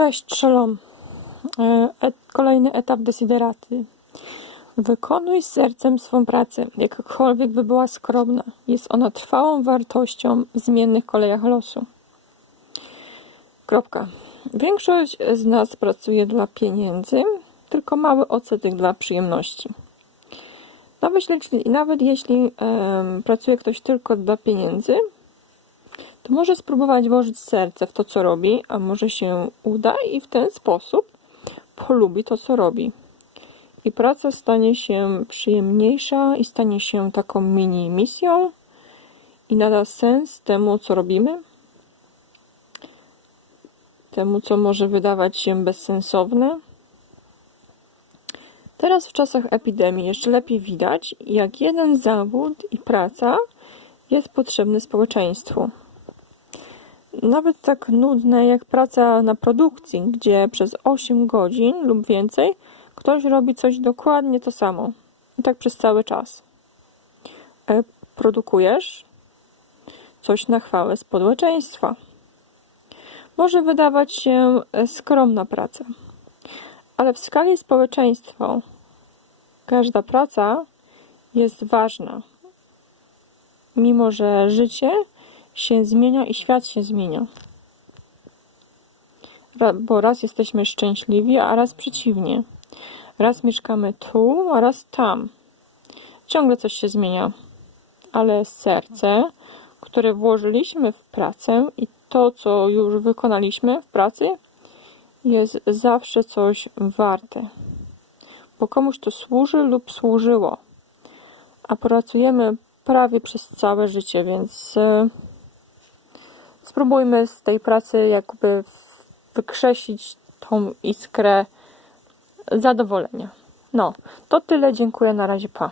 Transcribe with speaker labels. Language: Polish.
Speaker 1: Cześć, shalom. E, kolejny etap desideraty. Wykonuj z sercem swą pracę, jakakolwiek by była skromna. Jest ona trwałą wartością w zmiennych kolejach losu. Kropka. Większość z nas pracuje dla pieniędzy, tylko mały odsetek dla przyjemności. Nawet jeśli, nawet jeśli pracuje ktoś tylko dla pieniędzy, to może spróbować włożyć serce w to, co robi, a może się uda i w ten sposób polubi to, co robi. I praca stanie się przyjemniejsza i stanie się taką mini misją i nada sens temu, co robimy, temu, co może wydawać się bezsensowne. Teraz w czasach epidemii jeszcze lepiej widać, jak jeden zawód i praca jest potrzebny społeczeństwu nawet tak nudne jak praca na produkcji, gdzie przez 8 godzin lub więcej ktoś robi coś dokładnie to samo. I tak przez cały czas. E, Produkujesz coś na chwałę społeczeństwa. Może wydawać się e, skromna praca, ale w skali społeczeństwa każda praca jest ważna. Mimo, że życie się zmienia i świat się zmienia. Bo raz jesteśmy szczęśliwi, a raz przeciwnie. Raz mieszkamy tu, a raz tam. Ciągle coś się zmienia. Ale serce, które włożyliśmy w pracę i to, co już wykonaliśmy w pracy, jest zawsze coś warte. Bo komuś to służy lub służyło. A pracujemy prawie przez całe życie, więc. Spróbujmy z tej pracy jakby wykrzesić tą iskrę zadowolenia. No, to tyle. Dziękuję. Na razie. Pa.